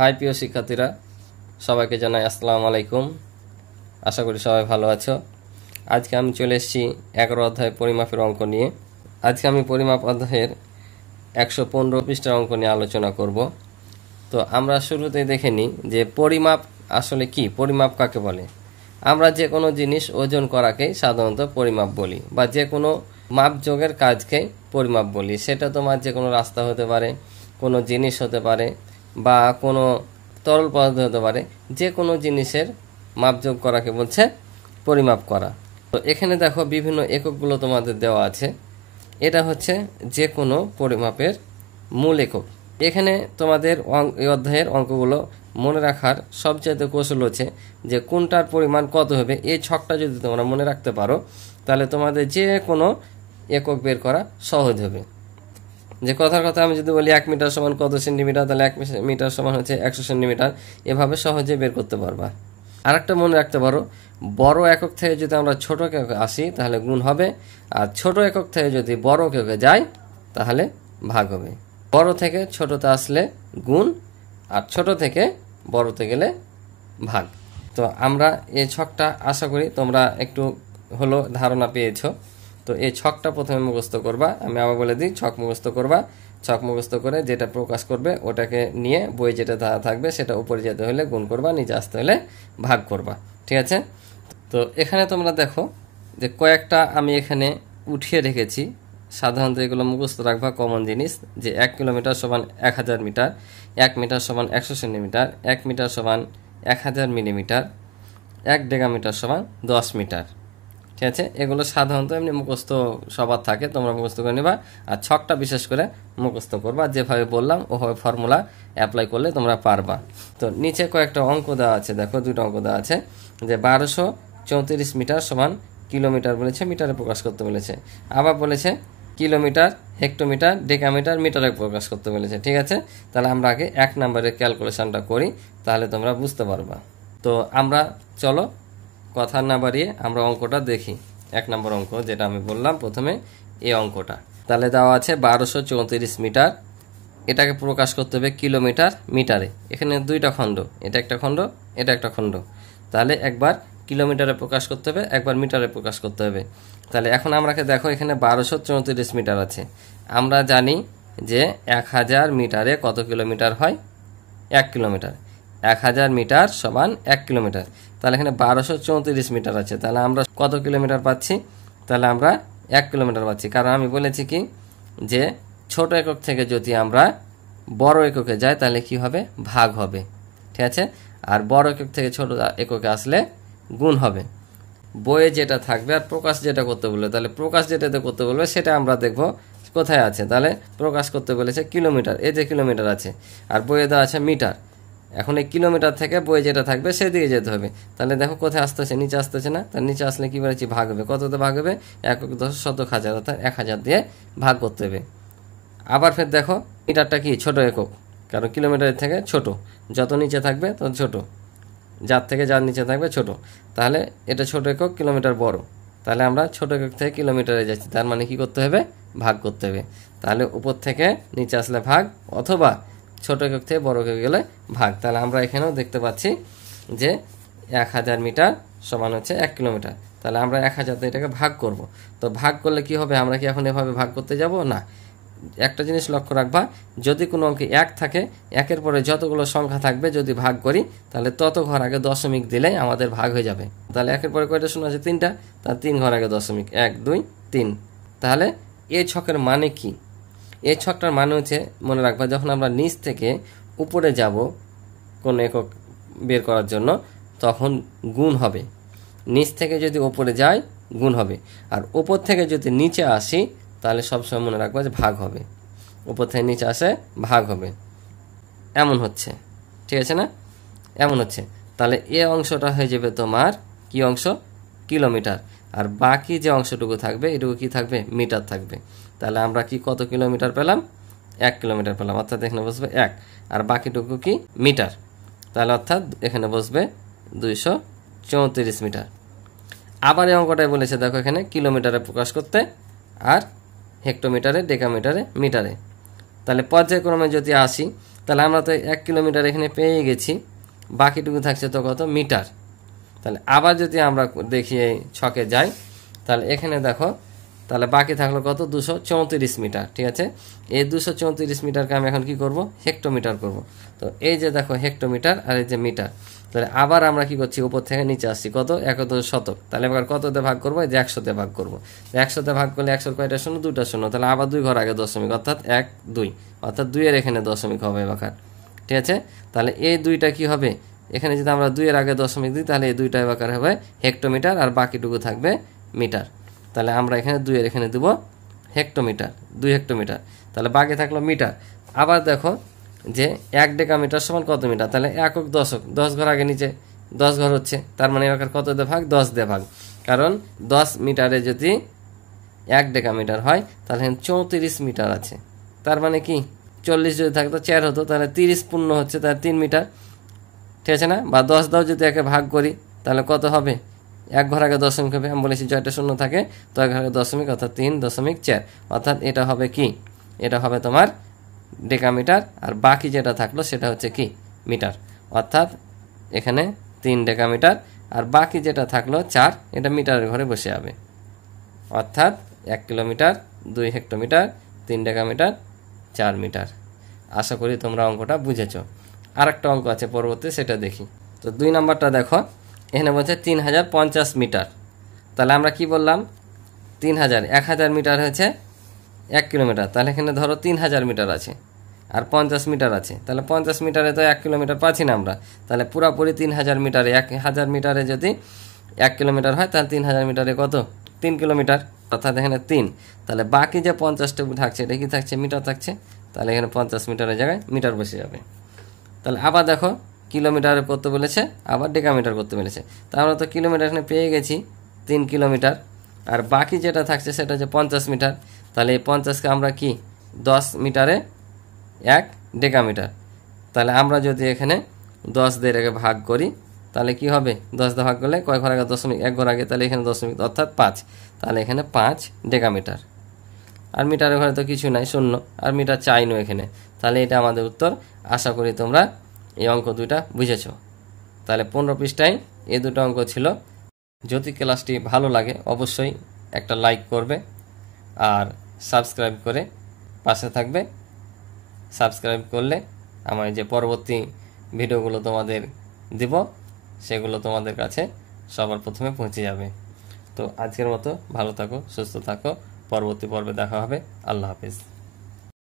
High প্রিয় শিক্ষার্থীরা, সবাইকে জানাই আসসালামু আলাইকুম। আশা করি সবাই ভালো আছো। আজকে আমি চলে এসেছি 11 অধ্যায় পরিমাপের অঙ্ক নিয়ে। আজকে আমি পরিমাপ অধ্যায়ের 115 পৃষ্ঠার অঙ্ক নিয়ে আলোচনা করব। তো আমরা শুরুতেই দেখে নিই যে পরিমাপ আসলে কি, পরিমাপ কাকে বলে। আমরা যে কোনো জিনিস ওজন করাকেই সাধারণত পরিমাপ বলি, বা যে কোনো মাপযোগের কাজকে পরিমাপ বলি। সেটা তোমার যে কোনো রাস্তা হতে পারে, কোনো জিনিস হতে পারে, বা কোনো তরল পদার্থ হতে পারে। যে কোনো জিনিসের মাপযোগ করাকে বলছে পরিমাপ করা। তো এখানে দেখো বিভিন্ন এককগুলো তোমাদের দেওয়া আছে। এটা হচ্ছে যে কোনো পরিমাপের মূল একক। এখানে তোমাদের এই অধ্যায়ের অঙ্কগুলো মনে রাখার সবচেয়ে কৌশল হচ্ছে যে কোনটার পরিমাণ কত হবে। এই ছকটা যদি তোমরা মনে রাখতে পারো তাহলে তোমাদের যে কোনো একক বের করা সহজ হবে। যে কথার কথা আমি যদি বলি 1 মিটার সমান কত সেন্টিমিটার, তাহলে 1 মিটার সমান হচ্ছে 100 সেন্টিমিটার। এভাবে সহজে বের করতে পারবা। আরেকটা মনে রাখতে পারো, বড় একক থেকে যদি আমরা ছোট এককে আসি তাহলে গুণ হবে, আর ছোট একক থেকে যদি বড় এককে যাই তাহলে ভাগ হবে। বড় থেকে ছোটতে আসলে গুণ, আর ছোট থেকে বড়তে গেলে ভাগ। তো আমরা এই ছকটা আশা করি তোমরা একটু হলো ধারণা পেয়েছো। তো এই ছকটা প্রথমে মুখস্থ করবা। আমি আবার বলে দিই, ছক মুখস্থ করবা। ছক মুখস্থ করে যেটা প্রকাশ করবে ওটাকে নিয়ে বই যেটা থাকবে সেটা উপরে যেতে হলে গুণ করবা, নিচে আসতে হলে ভাগ করবা। ঠিক আছে? তো এখানে তোমরা দেখো যে কয়েকটা আমি এখানে উঠিয়ে রেখেছি। সাধারণত এগুলো মুখস্থ রাখবা, কমন জিনিস। যে 1 কিলোমিটার সমান 1000 মিটার, 1 মিটার সমান 100 সেন্টিমিটার, 1 মিটার সমান 1000 মিলিমিটার, 1 ডেকামিটার সমান 10 মিটার। ঠিক আছে? এগুলো সাধারণত এমনি মুখস্থ সবার থাকে, তোমরা মুখস্থ করে নেবা। আর ছকটা বিশেষ করে মুখস্থ করবা। যেভাবে বললাম ওভাবে ফর্মুলা অ্যাপ্লাই করলে তোমরা পারবা। তো নিচে কয়েকটা অঙ্ক দেওয়া আছে, দেখো দুটো অঙ্ক দেওয়া আছে। যে 1234 মিটার সমান কিলোমিটার বলেছে, মিটারে প্রকাশ করতে বলেছে। আবার বলেছে কিলোমিটার, হেক্টোমিটার, ডেকামিটার, মিটারে প্রকাশ করতে বলেছে। ঠিক আছে? তাহলে আমরা আগে 1 নম্বরের ক্যালকুলেশনটা করি, তাহলে তোমরা বুঝতে পারবা। তো আমরা চলো কথা না বাড়িয়ে আমরা অঙ্কটা দেখি। 1 নম্বর অঙ্ক যেটা আমি বললাম প্রথমে, এই অঙ্কটা তাহলে দেওয়া আছে 1234 মিটার। এটাকে প্রকাশ করতে হবে কিলোমিটার মিটারে। এখানে দুইটা খণ্ড, এটা একটা খণ্ড, এটা একটা খণ্ড। তাহলে একবার কিলোমিটারে প্রকাশ করতে হবে, একবার মিটারে প্রকাশ করতে হবে। তাহলে এখন আমরাকে দেখো এখানে 1234 মিটার আছে। আমরা জানি যে 1000 মিটারে কত কিলোমিটার হয়? 1 কিলোমিটার। 1000 মিটার সমান 1 কিলোমিটার। তাহলে এখানে 1234 মিটার আছে। তাহলে আমরা কত কিলোমিটার পাচ্ছি? তাহলে আমরা 1 কিলোমিটার পাচ্ছি। কারণ আমি বলেছি কি যে ছোট একক থেকে যদি আমরা বড় এককে যাই তাহলে কি হবে? ভাগ হবে। ঠিক আছে? আর বড় একক থেকে ছোট এককে আসলে গুণ হবে। বইয়ে যেটা থাকবে আর প্রকাশ যেটা করতে বলবে, তাহলে প্রকাশ যেটাতে করতে বলবে সেটা আমরা দেখব কোথায় আছে। তাহলে প্রকাশ করতে বলেছে কিলোমিটার, এই যে কিলোমিটার আছে, আর বইয়ে দেওয়া আছে মিটার। এখন এই কিলোমিটার থেকে বই যেটা থাকবে সেদিকে যেতে হবে। তাহলে দেখো কোথায় আসতেছে? নিচে আসতেছে না? তার নিচে আসলে কি বলেছি? ভাগ হবে। কততে ভাগ হবে? 1 10 শতক হাজার, অর্থাৎ 1000 দিয়ে ভাগ করতে হবে। আবার ফের দেখো মিটারটা কি? ছোট একক, কারণ কিলোমিটারের থেকে ছোট। যত নিচে থাকবে তত ছোট, যার থেকে যার নিচে থাকবে ছোট। তাহলে এটা ছোট একক, কিলোমিটার বড়। তাহলে আমরা ছোট একক থেকে কিলোমিটারে যাচ্ছি, তার মানে কি করতে হবে? ভাগ করতে হবে। তাহলে উপর থেকে নিচে আসলে ভাগ, অথবা ছোট একক থেকে বড় একক গেলে ভাগ। তাহলে আমরা এখানেও দেখতে পাচ্ছি যে 1000 মিটার সমান হচ্ছে 1 কিলোমিটার। তাহলে আমরা 1000 দিয়ে এটাকে ভাগ করব। তো ভাগ করলে কি হবে? আমরা কি এখন এভাবে ভাগ করতে যাব না। একটা জিনিস লক্ষ্য রাখবা, যদি কোনো অঙ্কে 1 থাকে, 1-এর পরে যতগুলো সংখ্যা থাকবে যদি ভাগ করি তাহলে তত ঘর আগে দশমিক দিলেই আমাদের ভাগ হয়ে যাবে। তাহলে 1-এর পরে কয়টা শূন্য আছে? 3টা। তার 3 ঘর আগে দশমিক, 1 2 3। তাহলে এই ছকের মানে কি? এই ছকটার মানে হচ্ছে, মনে রাখবা, যখন আমরা নিচ থেকে উপরে যাব কোন একক বের করার জন্য তখন গুণ হবে। নিচ থেকে যদি উপরে যাই গুণ হবে, আর উপর থেকে যদি নিচে আসি তাহলে সবসময় মনে রাখবা যে ভাগ হবে। উপর থেকে নিচে আসে ভাগ হবে। এমন হচ্ছে, ঠিক আছে না? এমন হচ্ছে। তাহলে এ অংশটা হয়ে যাবে তোমার কি অংশ? কিলোমিটার। আর বাকি যে অংশটুকু থাকবে এটুকু কি থাকবে? মিটার থাকবে। তাহলে আমরা কি কত কিলোমিটার পেলাম? 1 কিলোমিটার পেলাম, অর্থাৎ এখানে বসবে 1, আর বাকিটুকু কি? মিটার। তাহলে অর্থাৎ এখানে বসবে 234 মিটার। আবার এই অঙ্কটাই বলেছে, দেখো এখানে কিলোমিটারে প্রকাশ করতে, আর হেক্টোমিটারে, ডেকামিটারে, মিটারে। তাহলে পর্যায়ক্রমে যদি আসি তাহলে আমরা তো 1 কিলোমিটার এখানে পেয়ে গেছি, বাকিটুকু থাকছে তো কত মিটার। তাহলে আবার যদি আমরা দেখি এই ছকে যাই, তাহলে এখানে দেখো, তাহলে বাকি থাকলো কত 234 মিটার। ঠিক আছে, এই 234 মিটারকে আমি এখন কি করব, হেক্টোমিটার করব। তো এই যে দেখো হেক্টোমিটার আর এই যে মিটার, তাহলে আবার আমরা কি করছি, উপর থেকে নিচে আসছি কত, 1 শতক। তাহলে এবার কততে ভাগ করবো, এই যে 100-তে ভাগ করবো। 100-তে ভাগ করলে 100-র কয়টা শূন্য, 2টা শূন্য, তাহলে আবার 2 ঘর আগে দশমিক, অর্থাৎ 1 2, অর্থাৎ 2 এর এখানে দশমিক হবে এবার। ঠিক আছে, তাহলে এই 2টা কি হবে, এখানে যদি আমরা 2 এর আগে দশমিক দিই, তাহলে এই 2টা এবার হবে হেক্টোমিটার আর বাকিটুকু থাকবে মিটার। তাহলে আমরা এখানে 2 এর এখানে দেবো হেক্টোমিটার, 2 হেক্টোমিটার। তাহলে বাকি থাকলো মিটার। আবার দেখো যে 1 ডেকামিটার সমান কত মিটার, তাহলে একক দশক, 10 ঘর আগে নিচে 10 ঘর হচ্ছে, তার মানে এবার কত দিয়ে ভাগ, 10 দিয়ে ভাগ। কারণ 10 মিটারে যদি 1 ডেকামিটার হয়, তাহলে 34 মিটার আছে। তার মানে কি 40 যদি থাকতো 4 হতো, তাহলে 30 পূর্ণ হচ্ছে, তাহলে 3 মিটার। ঠিক আছে না, বা 10 দাও যদি একে ভাগ করি, তাহলে কত হবে, 1 ঘর আগে দশমিক হবে, আমি বলেছি জয়টা শূন্য থাকে তো 1 ঘর আগে দশমিক, অর্থাৎ 3.4, অর্থাৎ এটা হবে কি, এটা হবে তোমার ডেকামিটার। আর বাকি যেটা থাকলো সেটা হচ্ছে কি মিটার, অর্থাৎ এখানে 3 ডেকামিটার আর বাকি যেটা থাকলো 4, এটা মিটারের ঘরে বসে যাবে। অর্থাৎ 1 কিলোমিটার, 2 হেক্টোমিটার, 3 ডেকামিটার, 4 মিটার। আশা করি তোমরা অঙ্কটা বুঝেছো। আর একটা অঙ্ক আছে পরবর্তী, সেটা দেখি। তো 2 নম্বরটা দেখো, এখানে বলছে 3050 মিটার। তাহলে আমরা কি বললাম, 1000 মিটার হয়েছে 1 কিলোমিটার, তাহলে এখানে ধরো 3000 মিটার আছে আর 50 মিটার আছে, তাহলে 50 মিটারে তো 1 কিলোমিটার পাচ্ছি না আমরা। তাহলে পুরাপুরি 3000 মিটারে, 1000 মিটারে যদি 1 কিলোমিটার হয়, তাহলে 3000 মিটারে কত, 3 কিলোমিটার, অর্থাৎ এখানে 3। তাহলে বাকি যে 50টুকু থাকছে, এটা কি থাকছে, মিটার থাকছে। তাহলে এখানে 50 মিটারের জায়গায় মিটার বসে যাবে। তাহলে আবার দেখো কিলোমিটার করতে বলেছে, আবার ডেকামিটার করতে বলেছে। তা আমরা তো কিলোমিটার এখানে পেয়ে গেছি 3 কিলোমিটার, আর বাকি যেটা থাকছে সেটা হচ্ছে 50 মিটার। তাহলে এই 50কে আমরা কি 10 মিটারে 1 ডেকামিটার। তাহলে আমরা যদি এখানে 10 দিয়ে এটাকে ভাগ করি, তাহলে কি হবে, 10 দিয়ে ভাগ করলে কয় ঘর আগে দশমিক, 1 ঘর আগে, তাহলে এখানে দশমিক, অর্থাৎ 5। তাহলে এখানে 5 ডেকামিটার। আর মিটারের ঘরে তো কিছু নাই, শূন্য, আর মিটার চাইনো এখানে। তাহলে এটা আমাদের উত্তর। আশা করি তোমরা এই অঙ্ক দুইটা বুঝেছো। তাহলে 15 পৃষ্ঠায় এই দুটো অঙ্ক ছিল। যদি ক্লাসটি ভালো লাগে অবশ্যই একটা লাইক করবে আর সাবস্ক্রাইব করে পাশে থাকবে। সাবস্ক্রাইব করলে আমার যে পরবর্তী ভিডিওগুলো তোমাদের দিব, সেগুলো তোমাদের কাছে সবার প্রথমে পৌঁছে যাবে। তো আজকের মতো ভালো থাকো, সুস্থ থাকো, পরবর্তী পর্বে দেখা হবে। আল্লাহ হাফিজ।